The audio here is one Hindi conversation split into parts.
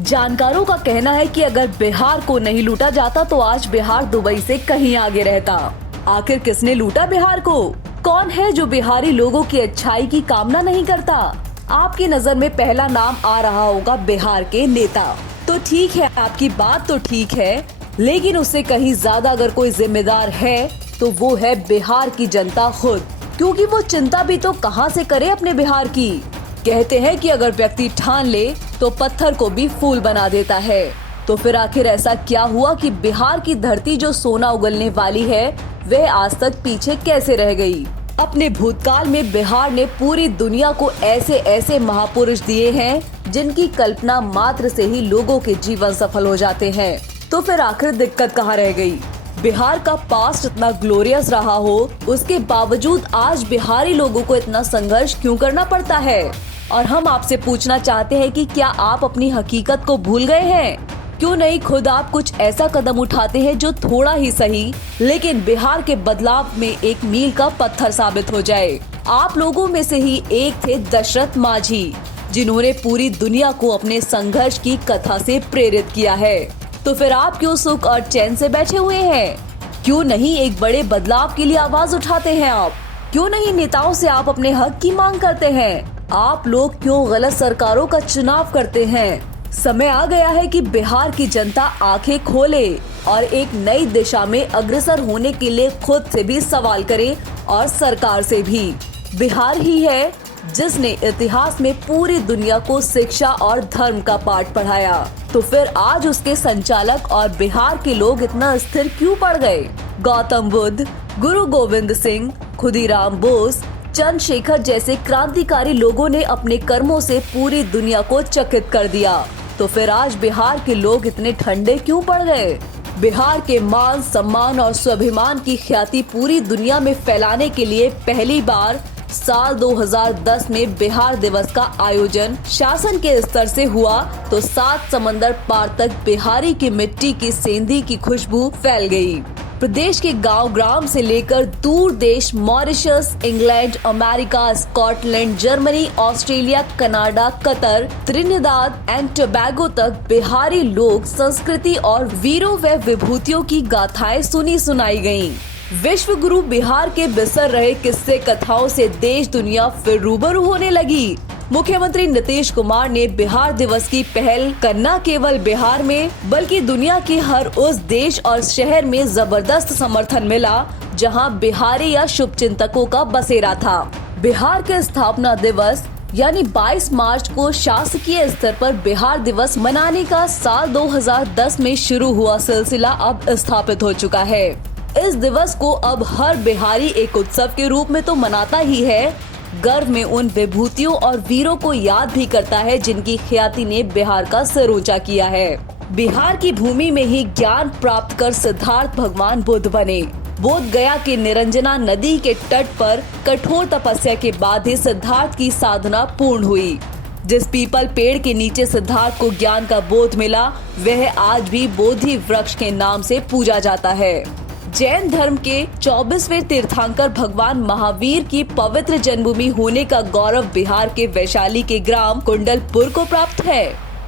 जानकारों का कहना है कि अगर बिहार को नहीं लूटा जाता तो आज बिहार दुबई से कहीं आगे रहता। आखिर किसने लूटा बिहार को? कौन है जो बिहारी लोगों की अच्छाई की कामना नहीं करता? आपकी नजर में पहला नाम आ रहा होगा बिहार के नेता। तो ठीक है, आपकी बात तो ठीक है, लेकिन उससे कहीं ज्यादा अगर कोई जिम्मेदार है तो वो है बिहार की जनता खुद, क्योंकि वो चिंता भी तो कहां से करे अपने बिहार की। कहते हैं कि अगर व्यक्ति ठान ले तो पत्थर को भी फूल बना देता है। तो फिर आखिर ऐसा क्या हुआ कि बिहार की धरती जो सोना उगलने वाली है वह आज तक पीछे कैसे रह गई? अपने भूतकाल में बिहार ने पूरी दुनिया को ऐसे ऐसे महापुरुष दिए हैं जिनकी कल्पना मात्र से ही लोगों के जीवन सफल हो जाते हैं। तो फिर आखिर दिक्कत कहाँ रह गई? बिहार का पास्ट इतना ग्लोरियस रहा हो, उसके बावजूद आज बिहारी लोगों को इतना संघर्ष क्यों करना पड़ता है? और हम आपसे पूछना चाहते हैं कि क्या आप अपनी हकीकत को भूल गए हैं? क्यों नहीं खुद आप कुछ ऐसा कदम उठाते हैं जो थोड़ा ही सही लेकिन बिहार के बदलाव में एक मील का पत्थर साबित हो जाए? आप लोगों में से ही एक थे दशरथ मांझी, जिन्होंने पूरी दुनिया को अपने संघर्ष की कथा से प्रेरित किया है। तो फिर आप क्यों सुख और चैन से बैठे हुए हैं? क्यों नहीं एक बड़े बदलाव के लिए आवाज उठाते हैं आप? क्यों नहीं नेताओं से आप अपने हक की मांग करते हैं? आप लोग क्यों गलत सरकारों का चुनाव करते हैं? समय आ गया है कि बिहार की जनता आंखें खोले और एक नई दिशा में अग्रसर होने के लिए खुद से भी सवाल करे और सरकार से भी। बिहार ही है जिसने इतिहास में पूरी दुनिया को शिक्षा और धर्म का पाठ पढ़ाया। तो फिर आज उसके संचालक और बिहार के लोग इतना स्थिर क्यों पड़ गए? गौतम बुद्ध, गुरु गोविंद सिंह, खुदीराम बोस, चंद्रशेखर जैसे क्रांतिकारी लोगों ने अपने कर्मों से पूरी दुनिया को चकित कर दिया। तो फिर आज बिहार के लोग इतने ठंडे क्यों पड़ गए? बिहार के मान सम्मान और स्वाभिमान की ख्याति पूरी दुनिया में फैलाने के लिए पहली बार साल 2010 में बिहार दिवस का आयोजन शासन के स्तर से हुआ तो 7 समंदर पार तक बिहारी की मिट्टी की सेंधी की खुशबू फैल गई। प्रदेश के गांव ग्राम से लेकर दूर देश Mauritius, England, America, Scotland, Germany, Australia, Canada, Qatar, Trinidad and Tobago तक बिहारी लोक संस्कृति और वीरों व विभूतियों की गाथाएं सुनी सुनाई गईं। विश्व गुरु बिहार के बिसर रहे किस्से कथाओं से देश दुनिया फिर रूबरू होने लगी। मुख्यमंत्री नीतीश कुमार ने बिहार दिवस की पहल करना केवल बिहार में बल्कि दुनिया के हर उस देश और शहर में जबरदस्त समर्थन मिला जहां बिहारी या शुभचिंतकों का बसेरा था। बिहार के स्थापना दिवस यानी 22 मार्च को शासकीय स्तर पर बिहार दिवस मनाने का साल 2010 में शुरू हुआ सिलसिला अब स्थापित हो चुका है। इस दिवस को अब हर बिहारी एक उत्सव के रूप में तो मनाता ही है, गर्व में उन विभूतियों और वीरों को याद भी करता है जिनकी ख्याति ने बिहार का सिर ऊंचा किया है। बिहार की भूमि में ही ज्ञान प्राप्त कर सिद्धार्थ भगवान बुद्ध बने। बोध गया के निरंजना नदी के तट पर कठोर तपस्या के बाद ही सिद्धार्थ की साधना पूर्ण हुई। जिस पीपल पेड़ के नीचे सिद्धार्थ को ज्ञान का बोध मिला वह आज भी बोधि वृक्ष के नाम से पूजा जाता है। जैन धर्म के 24वें तीर्थंकर भगवान महावीर की पवित्र जन्मभूमि होने का गौरव बिहार के वैशाली के ग्राम कुंडलपुर को प्राप्त है।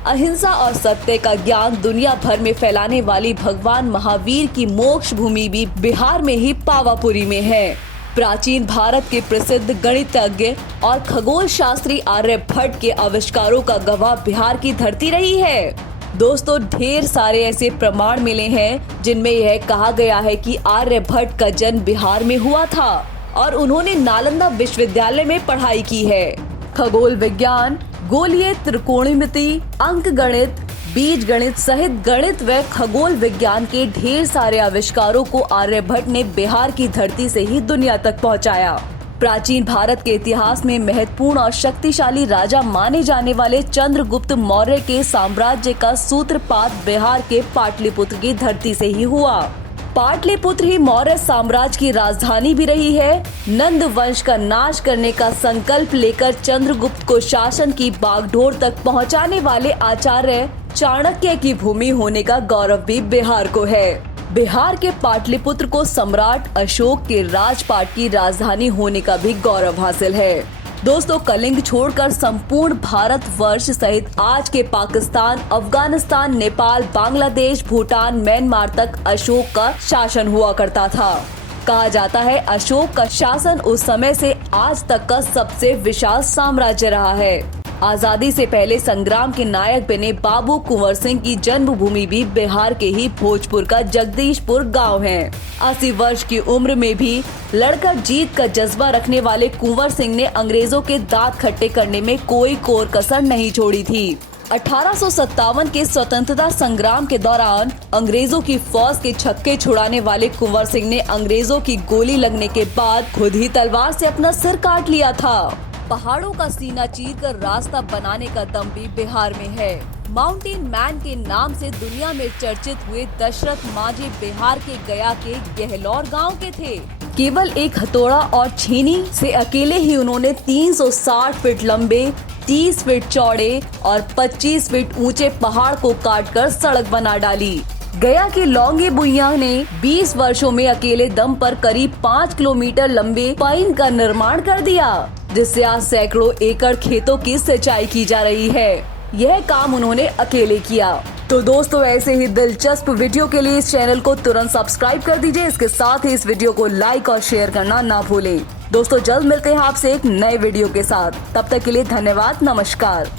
अहिंसा और सत्य का ज्ञान दुनिया भर में फैलाने वाली भगवान महावीर की मोक्ष भूमि भी बिहार में ही पावापुरी में है। प्राचीन भारत के प्रसिद्ध गणितज्ञ और खगोल शास्त्री आर्यभट्ट के आविष्कारों का गवाह बिहार की धरती रही है। दोस्तों, ढेर सारे ऐसे प्रमाण मिले हैं जिनमें यह कहा गया है कि आर्यभट्ट का जन्म बिहार में हुआ था और उन्होंने नालंदा विश्वविद्यालय में पढ़ाई की है। खगोल विज्ञान, गोलीय त्रिकोणमिति, अंक गणित, बीज गणित सहित गणित व खगोल विज्ञान के ढेर सारे आविष्कारों को आर्यभट्ट ने बिहार की धरती से ही दुनिया तक पहुंचाया। प्राचीन भारत के इतिहास में महत्वपूर्ण और शक्तिशाली राजा माने जाने वाले चंद्रगुप्त मौर्य के साम्राज्य का सूत्रपात बिहार के पाटलिपुत्र की धरती से ही हुआ। पाटलिपुत्र ही मौर्य साम्राज्य की राजधानी भी रही है। नंद वंश का नाश करने का संकल्प लेकर चंद्रगुप्त को शासन की बागडोर तक पहुंचाने वाले आचार्य चाणक्य की भूमि होने का गौरव भी बिहार को है। बिहार के पाटलिपुत्र को सम्राट अशोक के राजपाट की राजधानी होने का भी गौरव हासिल है। दोस्तों, कलिंग छोड़कर संपूर्ण भारतवर्ष सहित आज के पाकिस्तान, अफगानिस्तान, नेपाल, बांग्लादेश, भूटान, म्यांमार तक अशोक का शासन हुआ करता था। कहा जाता है अशोक का शासन उस समय से आज तक का सबसे विशाल साम्राज्य रहा है। आजादी से पहले संग्राम के नायक बने बाबू कुंवर सिंह की जन्मभूमि भी बिहार के ही भोजपुर का जगदीशपुर गांव है। 80 वर्ष की उम्र में भी लड़कर जीत का जज्बा रखने वाले कुंवर सिंह ने अंग्रेजों के दांत खट्टे करने में कोई कोर कसर नहीं छोड़ी थी। 1857 के स्वतंत्रता संग्राम के दौरान अंग्रेजों की फौज के छक्के छुड़ाने वाले कुंवर सिंह ने अंग्रेजों की गोली लगने के बाद खुद ही तलवार से अपना सिर काट लिया था। पहाड़ों का सीना चीरकर रास्ता बनाने का दम भी बिहार में है। माउंटेन मैन के नाम से दुनिया में चर्चित हुए दशरथ मांझी बिहार के गया के गहलौर गांव के थे। केवल एक हथौड़ा और छीनी से अकेले ही उन्होंने 360 फीट लंबे, 30 फीट चौड़े और 25 फीट ऊंचे पहाड़ को काटकर सड़क बना डाली। गया के लौंगे बुइया ने 20 वर्षों में अकेले दम पर करीब 5 किलोमीटर लंबे पाइन का निर्माण कर दिया, जिससे आज सैकड़ों एकड़ खेतों की सिंचाई की जा रही है। यह काम उन्होंने अकेले किया। तो दोस्तों, ऐसे ही दिलचस्प वीडियो के लिए इस चैनल को तुरंत सब्सक्राइब कर दीजिए। इसके साथ ही इस वीडियो को लाइक और शेयर करना ना भूलें। दोस्तों, जल्द मिलते हैं आपसे एक नए वीडियो के साथ। तब तक के लिए धन्यवाद। नमस्कार।